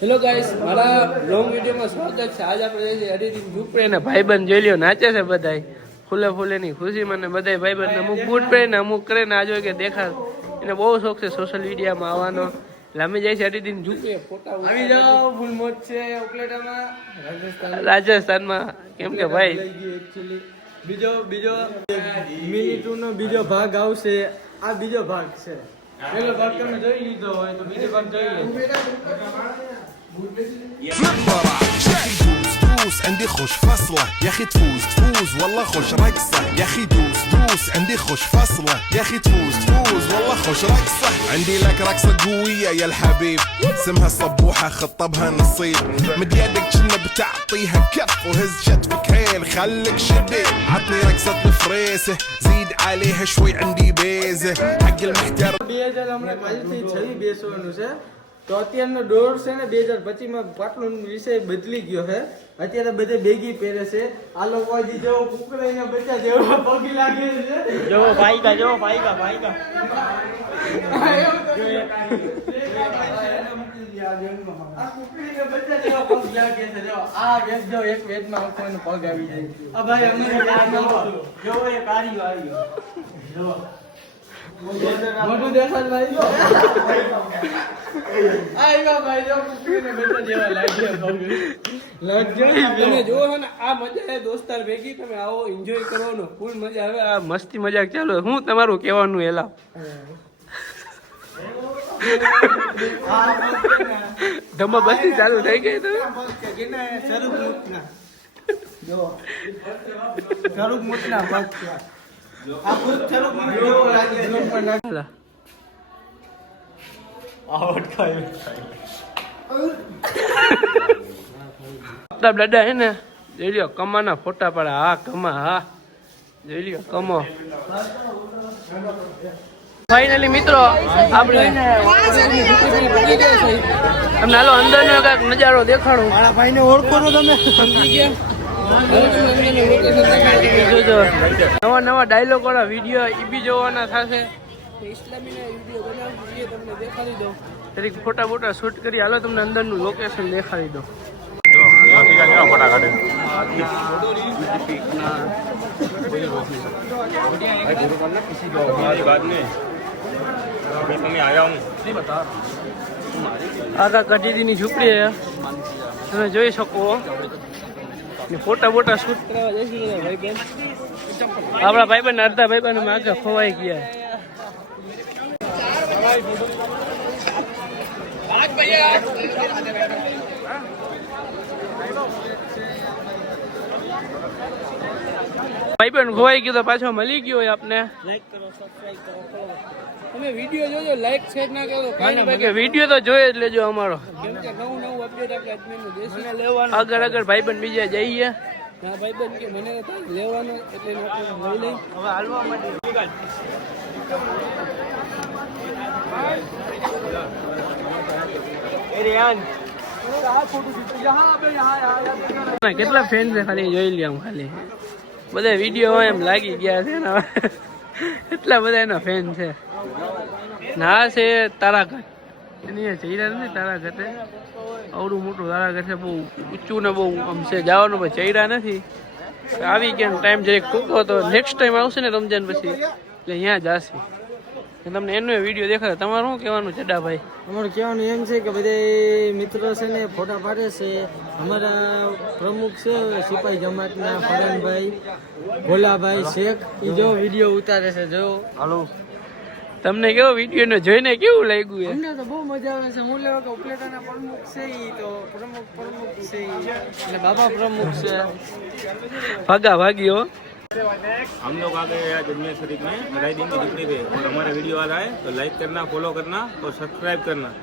Hello guys મારા long વિડીયોમાં સ્વાગત છે. આજ આપણે જઈએ અડીરી ઝૂંપડી અને ભાઈબંધ જોઈ લ્યો નાચે છે બધાય. ફૂલે ફૂલેની ખુશી મને બધાય ભાઈબંધ અમુક બૂટ પહેરીને અમુક કરે ને આજો કે દેખાડ એને બહુ શોખ છે સોશિયલ મીડિયામાં આવવાનો. એટલે અમે જઈએ છીએ ઝૂંપડી ફોટા આવી જાઓ ફૂલ મોજ છે ઓકલેટામાં રાજસ્થાન. રાજસ્થાનમાં. કેમ કે ભાઈ. બીજો બીજો. મિની ટુ નો બીજો ભાગ આવશે. આ બીજો ભાગ છે. પેલો ભાગ તમે જોઈ લીધો હોય તો બીજો ભાગ જોઈ લેજો دوس دوس عندي خوش فصلة. يا أخي تفوز تفوز والله خوش رقصة. يا أخي دوس دوس عندي خوش فصلة. يا أخي تفوز تفوز والله خوش رقصة. عندي لك رقصة قوية يا الحبيب. اسمها الصبوحة خطبها نصيب. مد يدك كنا بتعطيها كف وهز شتفك حيل خليك شديد. عطني رقصة الفريسة زيد عليها شوي عندي بيزة. حق المحترم. તો અત્યારનો દોર છે ને બે હજાર પચીસમાં પાટલું વિષય બદલી ગયો છે. અત્યારે બધે બેગી પહેરે છે. આ લોકો હજી જેવો કુકડાઈને બચ્ચા જેવો પગી લાગે છે. જેવો ભાઈકા જો ભાઈકા ભાઈકા પગ આવી જાય. ભાઈ અમને જો જો એન્જોય કરવાનો. ફૂલ મજા. આવે આ મસ્તી મજાક ચાલો. હું તમારું કહેવાનું એલા ધમા બસ્તી ચાલુ થઈ ગઈ તમે પગ છે આ ખુદ ના- દાદા હે ને જોઈ લ્યો કમાના ફોટા પડે. હા કમા હા. જોઈ લ્યો કમો. ફાઇનલી મિત્રો આપણે તમને હાલો અંદરનો કાંઈક નજારો દેખાડો. મારા ભાઈને ઓળખો છો તમે? સમજી ગયા? નવા નવા ડાયલોગ વાળા વીડિયો એ બી જોવાના થશે. ફોટા બોટા શૂટ કરી, હાલો તમને અંદરનું લોકેશન દેખાડી દો આગા કઢીની ઝૂંપડી તમે જોઈ શકો ફોટા બોટા શૂટ કરવા જઈશું ભાઈ બેન. આપણા ભાઈ બેન અડધા ભાઈ બેન આગળ ખોવાઈ ગયા. ભાઈ બેન ખોવાઈ ગયો તો પાછો મળી ગયો હોય આપને. લાઈક કરો સબસ્ક્રાઇબ કરો follow કરો. તમે વીડિયો જોજો લાઈક શેર ના કરો. કાંઈ નહીં બાકી વીડિયો તો જોઈ જ લેજો અમારો. કેમ કે નવું નવું અપડેટ આપણે અજમેરનું દેશું. આગળ આગળ ભાઈબંધ બીજા જઈએ. ના ભાઈબંધ કે મને તો લેવાનો એટલે એને આપણે લઈ લઈ. હવે હાલવા માટે એ રેયાન ના, કેટલા ફેન છે ખાલી જોઈ લે આમ ખાલી. બધા વીડિયો એમ લાગી ગયા છે ને એટલા બધા એના ફેન છે. ના છે તારાગઢ એની એ ચૈરા નથી તારાગઢે અવડું મોટું તારાગઢ છે, બહુ ઊંચું ને બહુ આમ છે, જવાનું પણ ચૈરા નથી. આવી ગયા ટાઈમ જરીક ટૂંકો તો નેક્સ્ટ ટાઈમ આવશે ને રમજાન પછી, એટલે અહીંયા જશે તમને એનો વીડિયો દેખાડે તમારું શું કહેવાનું ચડાભાઈ અમારું કહેવાનું એમ છે કે બધે મિત્રો છે ને ફોટા પાડે છે. અમારા પ્રમુખ છે સિપાહી જમાતના ફરનભાઈ ભોલાભાઈ શેખ એ જો વીડિયો ઉતારે છે જો. હાલો. તમને કેવો વીડિયો ને જોઈને કેવું લાગ્યું એમને અમને તો બહુ મજા આવે છે. હું લેવા કે ઉપલેટાના પ્રમુખ છે ઈ તો પ્રમુખ પ્રમુખ છે. અને બાબા પ્રમુખ છે. ભાગા ભાગી હો. हम लोग आ गए आज अजमेर शरीफ में बधाई दिन की झुकड़ी पे और हमारा वीडियो आ रहा है तो लाइक करना फॉलो करना और सब्सक्राइब करना